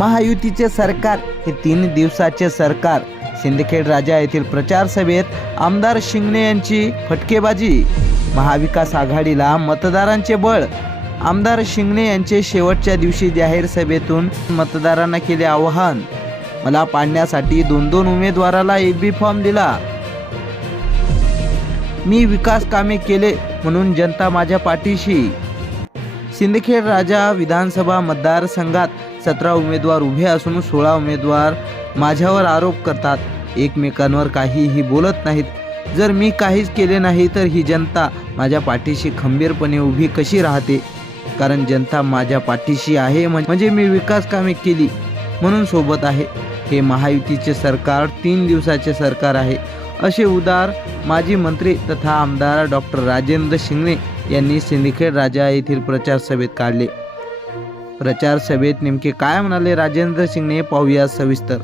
महायुतीचे सरकार हे तीन दिवसाचे सरकार. सिंदखेड राजा येथील प्रचार सभेत आमदार शिंगणे यांची फटकेबाजी. महाविकास आघाडीला मतदारांचे बळ. आमदार शिंगणे यांचे शेवटच्या दिवशी जाहीर सभेतून मतदारांना केले आवाहन. मला पाडण्यासाठी दोन दोन उमेदवाराला ए बी फॉर्म दिला. मी विकास कामे केले म्हणून जनता माझ्या पाठीशी. सिंदखेड राजा विधानसभा मतदारसंघात सतरा उमेदवार उभे असून सोळा उमेदवार माझ्यावर आरोप करतात. एकमेकांवर काहीही बोलत नाहीत. जर मी काहीच केले नाही तर ही जनता माझ्या पाठीशी खंबीरपणे उभी कशी राहते? कारण जनता माझ्या पाठीशी आहे म्हणजे मी विकास कामे केली म्हणून सोबत आहे. हे महायुतीचे सरकार तीन दिवसाचे सरकार आहे. असे उदार माजी मंत्री तथा आमदार डॉक्टर राजेंद्र शिंगणे यांनी सिंदखेड राजा येथील प्रचार सभेत काढले. प्रचार सभेत नेमके काय म्हणाले राजेंद्र शिंगणे पाहूया सविस्तर.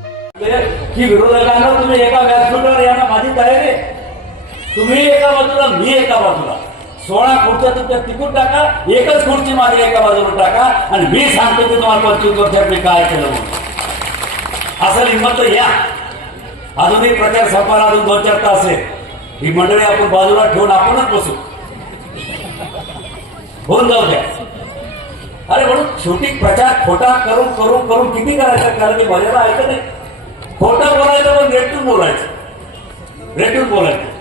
की विरोधकांना तुम्ही एका व्यासपीठावर यांना माझी तयारी तुम्ही एका बाजूला मी एका बाजूला. सोळा खुर्च्या तुमच्या तिकून टाका एकच खुर्ची माझी एका बाजूला टाका आणि मी सांगतो की तुम्हाला पंचवीस वर्षात मी काय केलं म्हणून. असं हिंमत या अजूनही प्रचार संपायला अजून दोन चार तास आहे ही मंडळी आपण बाजूला ठेवून आपणच बसू. होऊन जाऊ द्या. अरे म्हणून शेवटी प्रचार खोटा करून करून करून किती करायचा? कारण की मर्यादा ऐकत नाही? खोटा बोलायचं पण रेटून बोलायचं. रेटून बोलायचं.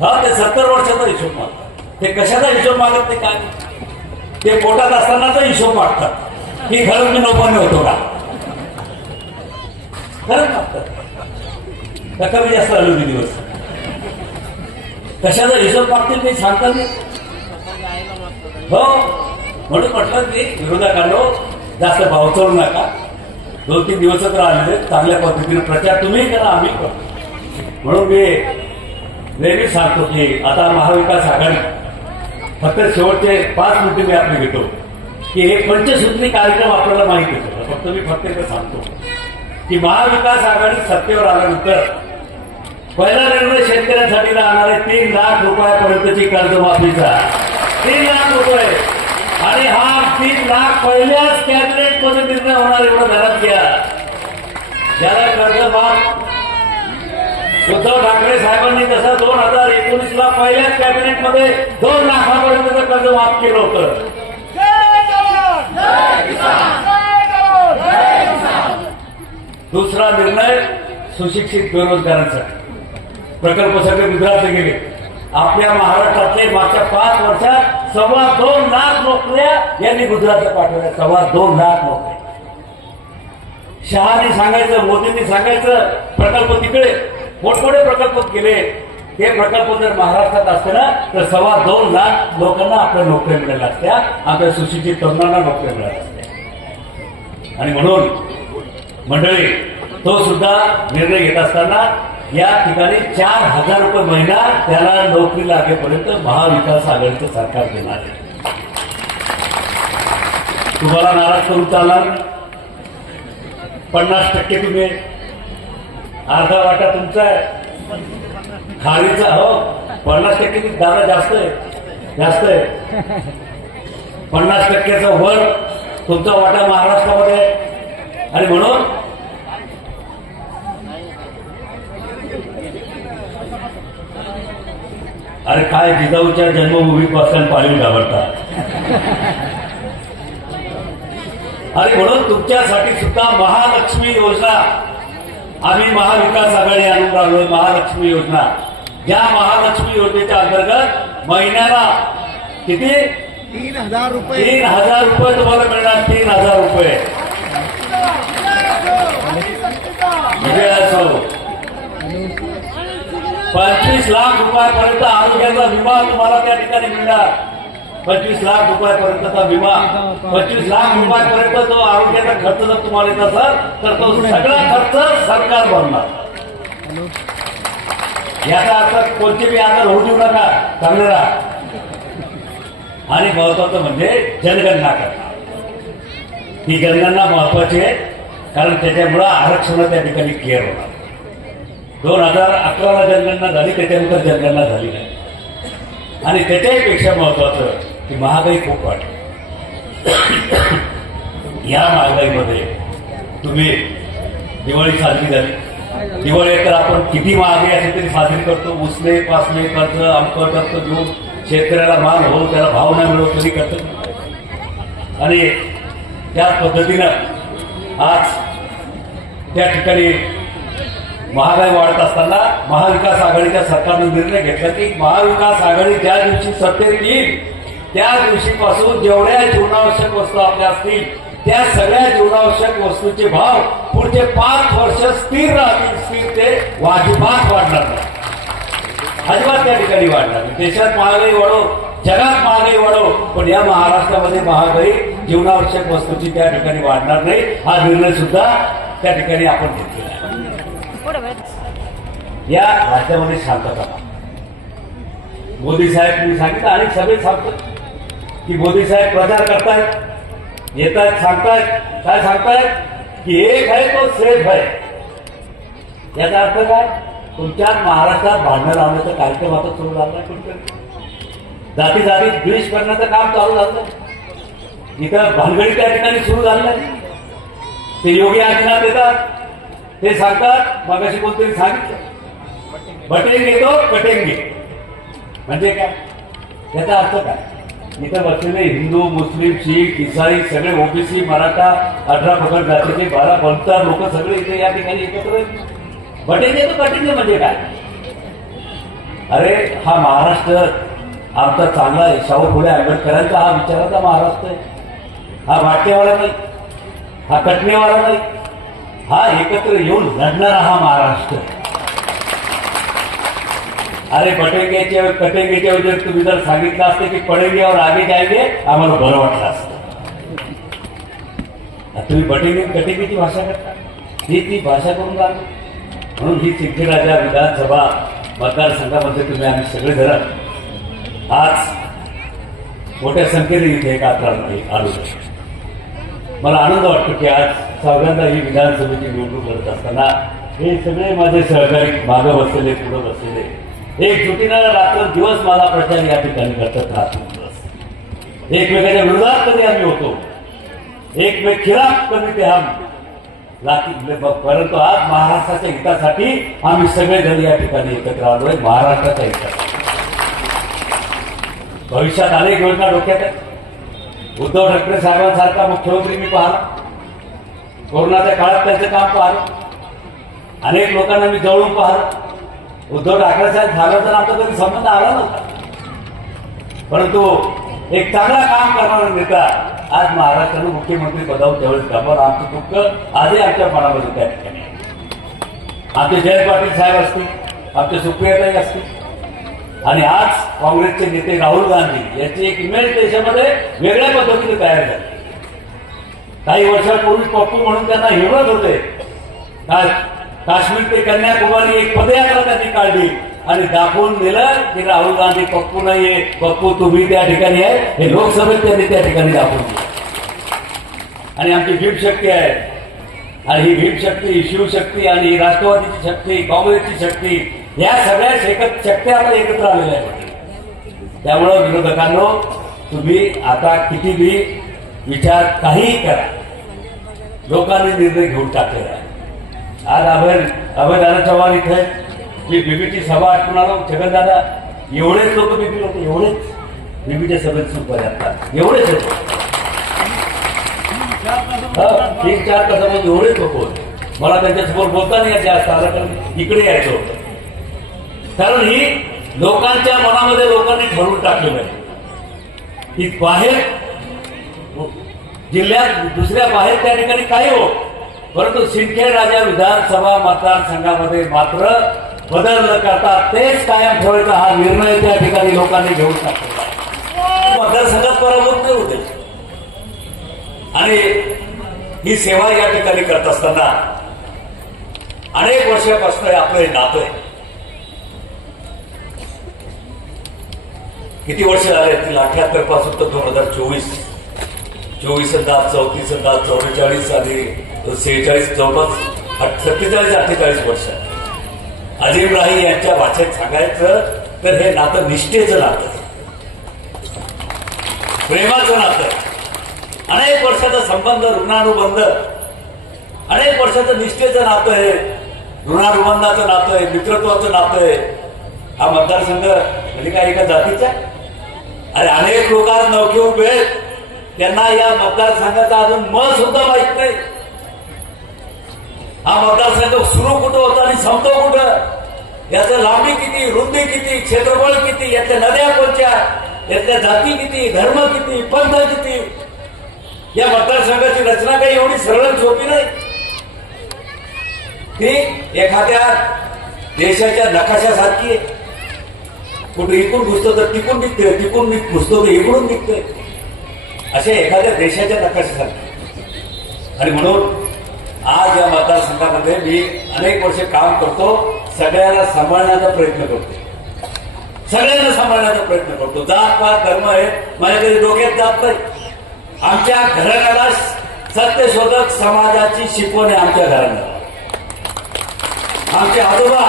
हा ते सत्तर वर्षाचा हिशोब मागतात. ते कशाचा हिशोब मागत ते काय? ते पोटात असतानाचा हिशोब मागतात. की खरंच मी नोपाने होतो का? खरंच मागतात. कमी जास्त आलो मी दिवस. कशाचा हिशोब मागतील ते सांगता नाही. हो. म्हणून म्हटलं की विरोधकांनो जास्त भाव नका. दोन तीन दिवस तर आले चांगल्या पद्धतीने प्रचार तुम्ही करा आम्ही करतो म्हणून मी नेहमीच सांगतो की आता महाविकास आघाडी फक्त शेवटचे पाच मिनिटे मी आपले घेतो. की हे पंचसूत्री कार्यक्रम आपल्याला माहिती होतो फक्त मी फक्त एकदा सांगतो की महाविकास आघाडी सत्तेवर आल्यानंतर पहिला निर्णय शेतकऱ्यांसाठी राहणारे तीन लाख रुपयापर्यंतची कर्जमाफीचा. तीन लाख रुपये आणि हा तीन लाख पहिल्याच कॅबिनेटमध्ये निर्णय होणार एवढं घरात घ्या. ज्याला कर्जमाफ उद्धव ठाकरे साहेबांनी तसं दोन हजार एकोणीस ला पहिल्याच कॅबिनेटमध्ये दोन लाखापर्यंत कर्ज माफ केलं होतं. दुसरा निर्णय सुशिक्षित बेरोजगारांसाठी. प्रकल्प सगळे गुजरातला गेले. आपल्या महाराष्ट्रातले मागच्या पाच वर्षात सव्वा दोन लाख नोकऱ्या यांनी गुजरातला पाठवल्या. सव्वा दोन लाख नोकऱ्या शहानी सांगायचं मोदींनी सांगायचं प्रकल्प तिकडे. मोठमोठे प्रकल्प केले. हे प्रकल्प जर महाराष्ट्रात असते ना तर सव्वा दोन लाख लोकांना आपल्या नोकऱ्या मिळाल्या असत्या. आपल्या सुशिक्षित तरुणांना नोकऱ्या मिळाल्या असत्या. आणि म्हणून मंडळी तो सुद्धा निर्णय घेत असताना या ठिकाणी चार हजार रुपये महिना त्याला नोकरी लागेपर्यंत महाविकास आघाडीचं सरकार देणार आहे. तुम्हाला नाराज करून चालणार. पन्नास टक्के तुम्ही. अर्धा वाटा तुमचा आहे. खालीचा हो. पन्नास टक्के दादा जास्त आहे. जास्त आहे. पन्नास टक्क्याचा वर तुमचा वाटा महाराष्ट्रामध्ये आहे. आणि म्हणून अरे काय जिजाऊच्या जन्मभूमीपासून पाळीव घाबरतात आणि म्हणून तुमच्यासाठी सुद्धा महालक्ष्मी योजना आम्ही महाविकास आघाडी आणून राहिलो महालक्ष्मी योजना या महालक्ष्मी योजनेच्या अंतर्गत महिन्याला किती तीन हजार रुपये तीन हजार रुपये तुम्हाला मिळणार तीन हजार रुपये विजय असो पंचवीस लाख रुपयापर्यंत आरोग्याचा विमा तुम्हाला त्या ठिकाणी मिळणार. पंचवीस लाख रुपयापर्यंतचा विमा. पंचवीस लाख रुपयापर्यंत जो आरोग्याचा खर्च जर तुम्हाला येत असेल तर तो सगळा खर्च सरकार भरणार. याचा अर्थ कोणते बी आजार होऊ देऊ नका चांगलं राहा आणि महत्वाचं म्हणजे जनगणना करणार ही जनगणना महत्वाची आहे कारण त्याच्यामुळं आरक्षण त्या ठिकाणी क्लिअर होणार. हो, दोन हजार अकराला जनगणना झाली त्याच्यानंतर जनगणना झाली नाही. आणि त्याच्याही पेक्षा महत्वाचं की महागाई खूप वाढली. या महागाईमध्ये तुम्ही दिवाळी साजरी झाली. दिवाळी तर आपण किती महागाई असेल तरी साजरी करतो. उसले पासले कर्ज अमकं टक्क घेऊन शेतकऱ्याला माल हो त्याला भाव नाही मिळवतो तरी करतो. आणि त्याच पद्धतीनं आज त्या ठिकाणी महागाई वाढत असताना महाविकास आघाडीच्या सरकारने निर्णय घेतला की महाविकास आघाडी ज्या दिवशी सत्तेत येईल त्या दिवशीपासून जेवढ्या जीवनावश्यक वस्तू आपल्या असतील त्या सगळ्या जीवनावश्यक वस्तूचे भाव पुढचे पाच वर्ष स्थिर राहतील. स्थिर ते वाजिबात वाढणार नाही. अजिबात त्या ठिकाणी वाढणार नाही. देशात महागाई वाढो जगात महागाई वाढो पण या महाराष्ट्रामध्ये महागाई जीवनावश्यक वस्तूची त्या ठिकाणी वाढणार नाही. हा निर्णय सुद्धा त्या ठिकाणी आपण घेतो या राज्यामध्ये शांतता. मोदी साहेब मी सांगितलं आणि सगळे सांगतात की मोदी साहेब प्रचार करतायत येतात सांगतायत. काय सांगतायत? की एक आहे तो सेफ आहे. याचा अर्थ काय? तुमच्या महाराष्ट्रात भांडणं लावण्याचा कार्यक्रम आता सुरू झाला आहे कुठेतरी जाती जाती द्वेष करण्याचं काम चालू झालं इथं भानगडी त्या ठिकाणी सुरू झालं ते योगी आदिनाथ येतात. ते सांगतात मगाशी कोणतरी सांगितलं. बटेंगे तो कटेंगे म्हणजे काय? याचा अर्थ काय? इथं बसलेले हिंदू मुस्लिम शीख इसाई सगळे ओबीसी मराठा अठरा पकड जातीचे बारा बंतर लोक सगळे इथे या ठिकाणी एकत्र आहेत. बटेंगे तो कटेंगे म्हणजे काय? अरे हा महाराष्ट्र आमचा चांगला आहे. शाहू फुले आंबेडकरांचा हा विचाराचा महाराष्ट्र आहे. हा वाटेवाला नाही. हा कटणेवाला नाही. हा एकत्र येऊन लढणारा हा महाराष्ट्र आहे. अरे बटेंगेचे कटेंगेच्या जर तुम्ही जर सांगितलं असते की पडेंगे आगे जाएंगे आम्हाला बरं वाटलं असतं. तुम्ही बटेंगे कटेंगेची भाषा करता. ही ती भाषा करून राहिली म्हणून ही सिद्धिराजा विधानसभा मतदारसंघामध्ये तुम्ही आम्ही सगळे सगळेजण आज मोठ्या संख्येने इथे एकत्र आलो. मला आनंद वाटतो की आज सगळ्यांदा ही विधानसभेची निवडणूक करत असताना हे सगळे माझे सहकारी मागं बसलेले पुढं बसलेले एकजुटीनं रात्र दिवस मला प्रचार या ठिकाणी करतात राहतो एकमेकाच्या विरोधात कधी आम्ही होतो? एकमेक खिलाफ कधी ते आम्ही परंतु आज महाराष्ट्राच्या हितासाठी आम्ही सगळेजण या ठिकाणी एकत्र आलोय महाराष्ट्राच्या हितासाठी. भविष्यात अनेक योजना डोक्यात आहेत. उद्धव ठाकरे साहेबांसारखा मुख्यमंत्री मी पाहला. कोरोनाच्या काळात त्यांचं काम पाहिलं. अनेक लोकांना मी जवळून पाहिलं. उद्धव ठाकरे साहेब झालं तर आता कधी संबंध आला नव्हता. परंतु एक चांगला काम करणारा नेता आज महाराष्ट्रानं मुख्यमंत्री पदावर त्यावेळेस कामावर आमचं दुःख आजही आमच्या मनामध्ये त्या ठिकाणी आमचे जयंत पाटील साहेब असतील आमचे सुप्रियाताई असतील. आणि आज काँग्रेसचे नेते राहुल गांधी याची एक इमेज देशामध्ये वेगळ्या पद्धतीने तयार झाली. काही वर्षापूर्वी पप्पू म्हणून त्यांना हिरवत होते. का- काश्मीर ते कन्याकुमारी एक पदयात्रा त्यांनी काढली. आणि दाखवून दिलं की राहुल गांधी पप्पू नाहीये पप्पू तुम्ही त्या ठिकाणी आहे हे लोकसभेत त्यांनी त्या ठिकाणी दाखवून दिलं. आणि आमची भीम शक्ती आहे. आणि ही भीम शक्ती ही शिवशक्ती आणि ही राष्ट्रवादीची शक्ती काँग्रेसची शक्ती या सगळ्या शेकत शक्त्या आपण एकत्र आलेल्या आहेत. त्यामुळं विरोधकांनो तुम्ही आता किती बी विचार काहीही करा. लोकांनी निर्णय घेऊन टाकलेला आहे. आज अभय अभयदादा चव्हाण इथे. मी बीबीची सभा आठवून आलो. जगनदादा एवढेच लोक बीबी लोक एवढेच. बीबीच्या सभेत सुरू करतात एवढेच लोक. तीन चार तासामध्ये एवढेच लोक होते. मला त्यांच्यासमोर बोलता नाही यायचे आज आलं कारण इकडे यायचं होतं. कारण ही लोकांच्या मनामध्ये लोकांनी ठरवून टाकलेलं आहे. की बाहेर जिल्ह्यात दुसऱ्या बाहेर त्या ठिकाणी काही हो परंतु सिंदखेड राजा विधानसभा मतदारसंघामध्ये मात्र बदल न करता तेच कायम ठेवायचा हा निर्णय त्या ठिकाणी लोकांनी घेऊन टाकलेला मतदारसंघात पराभूत नाही होते. आणि ही सेवा या ठिकाणी करत असताना अनेक वर्षापासून आपलं हे नातं आहे. किती वर्ष झाले तिला अठ्याहत्तरपासून तर दोन हजार चोवीस. चोवीस हजार चौतीस हजार चौवेचाळीस साली सेहेचाळीस जवळपास सत्तेचाळीस अठ्ठेचाळीस वर्ष. अजिम राही यांच्या भाषेत सांगायचं तर हे नातं निष्ठेचं नातं. आहे. प्रेमाचं नातं. अनेक वर्षाचा संबंध ऋणानुबंध. अनेक वर्षाचं निष्ठेचं नातं आहे ऋणानुबंधाचं नातं आहे मित्रत्वाचं नातं आहे हा मतदारसंघ म्हणजे काय एका जातीचा? अरे अनेक लोक आज नौके उभे आहेत. त्यांना या मतदारसंघाचा अजून मत सुद्धा माहीत नाही. हा मतदारसंघ सुरू कुठं होता आणि संपतो कुठं? याचं लांबी किती रुंदी किती क्षेत्रफळ किती यातल्या नद्या कोणत्या यातल्या जाती किती धर्म किती पंथ किती? या मतदारसंघाची रचना काही एवढी सरळ सोपी नाही. ती एखाद्या देशाच्या नकाशासारखी आहे. कुठं इकून घुसतो तर तिकून निघतोय तिकून घुसतो तर इकडून निघतोय. अशा एखाद्या देशाच्या नकाशासारखी. आणि म्हणून आज या मतदारसंघामध्ये मी अनेक वर्ष काम करतो सगळ्यांना सांभाळण्याचा प्रयत्न करतो. सगळ्यांना सांभाळण्याचा प्रयत्न करतो. जात पात धर्म आहे माझ्याकडे डोक्यात जात नाही. आमच्या घराण्याला सत्यशोधक समाजाची शिकवण आहे आमच्या घराण्याला. आमचे आजोबा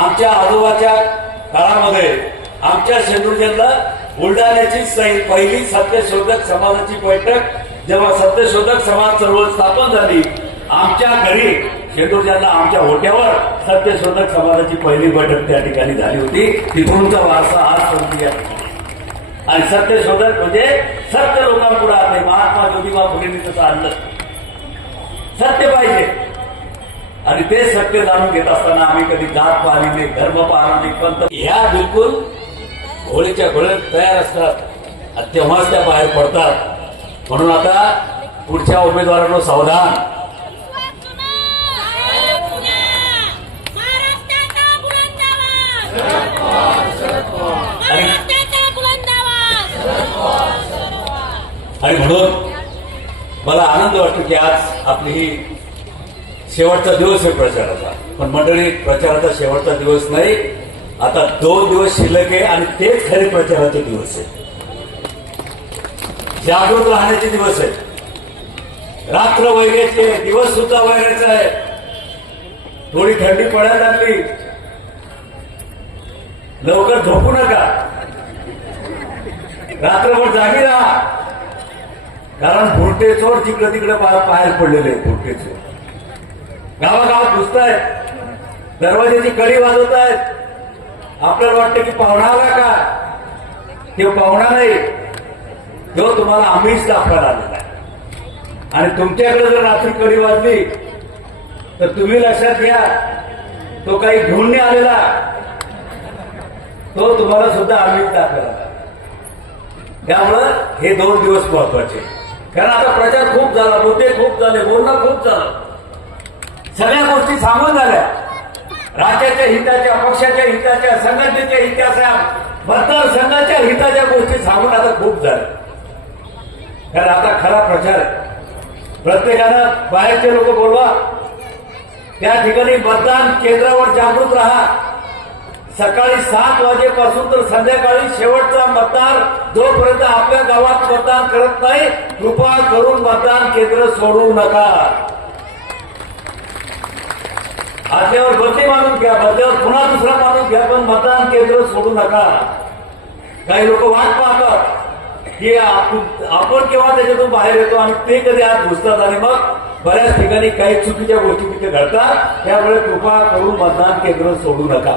आमच्या आजोबाच्या काळामध्ये आमच्या शेंदूरजनला बुलढाण्याची पहिली सत्यशोधक समाजाची बैठक जेव्हा सत्यशोधक समाज चळवळ स्थापन झाली आमच्या घरी शेंदूरजनला आमच्या होट्यावर सत्यशोधक समाजाची पहिली बैठक त्या ठिकाणी झाली होती. तिथूनचा वारसा आज संपली आहे. आणि सत्यशोधक म्हणजे सत्य लोकांपुढे आले महात्मा ज्योतिबा फुलेंनी तसं आणलं. सत्य पाहिजे. आणि ते सत्य जाणून घेत असताना आम्ही कधी जात पाहिली नाही धर्म पाहिला नाही पंत ह्या बिलकुल होळीच्या घोळ्यात तयार असतात. आणि तेव्हाच त्या बाहेर पडतात. म्हणून आता पुढच्या उमेदवारांना सावधान. आणि म्हणून मला आनंद वाटतो की आज आपली ही शेवटचा दिवस आहे प्रचाराचा. पण मंडळी प्रचाराचा शेवटचा दिवस नाही. आता दोन दिवस शिल्लक आहे आणि तेच खरे प्रचाराचे दिवस आहे. जागृत राहण्याचे दिवस आहे रात्र वैराचे दिवस सुद्धा वैराचा आहे थोडी थंडी पडायला लागली. लवकर झोपू नका. रात्रभर जागी राहा. कारण भुरटे चोर जिकडे तिकडे बाहेर पडलेले आहेत भुरटे चोर. गावागावात घुसतायत. दरवाज्याची कडी वाजवत आहेत आपल्याला वाटतं की पाहुणा आला का? ते पाहुणा नाही. जो तुम्हाला आम्हीच दाखवायला आलेला आहे. आणि तुमच्याकडे जर रात्री कडी वाजली तर तुम्ही लक्षात घ्या तो काही घेऊन नाही आलेला. तो तुम्हाला सुद्धा आम्हीच दाखवायला त्यामुळं हे दोन दिवस महत्त्वाचे. कारण आता प्रचार खूप झाला मुद्दे खूप झाले बोलणं खूप झालं. सगळ्या गोष्टी सांगून झाल्या. राज्याच्या हिताच्या पक्षाच्या हिताच्या संघटनेच्या हिताच्या मतदारसंघाच्या हिताच्या गोष्टी सांगून आता खूप झाल्या. कारण आता खरा प्रचार आहे. प्रत्येकानं बाहेरचे लोक बोलवा. त्या ठिकाणी मतदान केंद्रावर जागृत राहा. सकाळी सात वाजेपासून तर संध्याकाळी शेवटचा मतदार जोपर्यंत आपल्या गावात मतदान करत नाही कृपा करून मतदान केंद्र सोडू नका. आदल्यावर बदली माणूस घ्या बदल्यावर पुन्हा दुसरा माणूस घ्या पण मतदान केंद्र सोडू नका. काही लोक वाट पाहतात. की आपण आपण केव्हा त्याच्यातून बाहेर येतो आणि ते कधी आत घुसतात आणि मग बऱ्याच ठिकाणी काही चुकीच्या गोष्टी तिथे घडतात त्यामुळे कृपा करून मतदान केंद्र सोडू नका.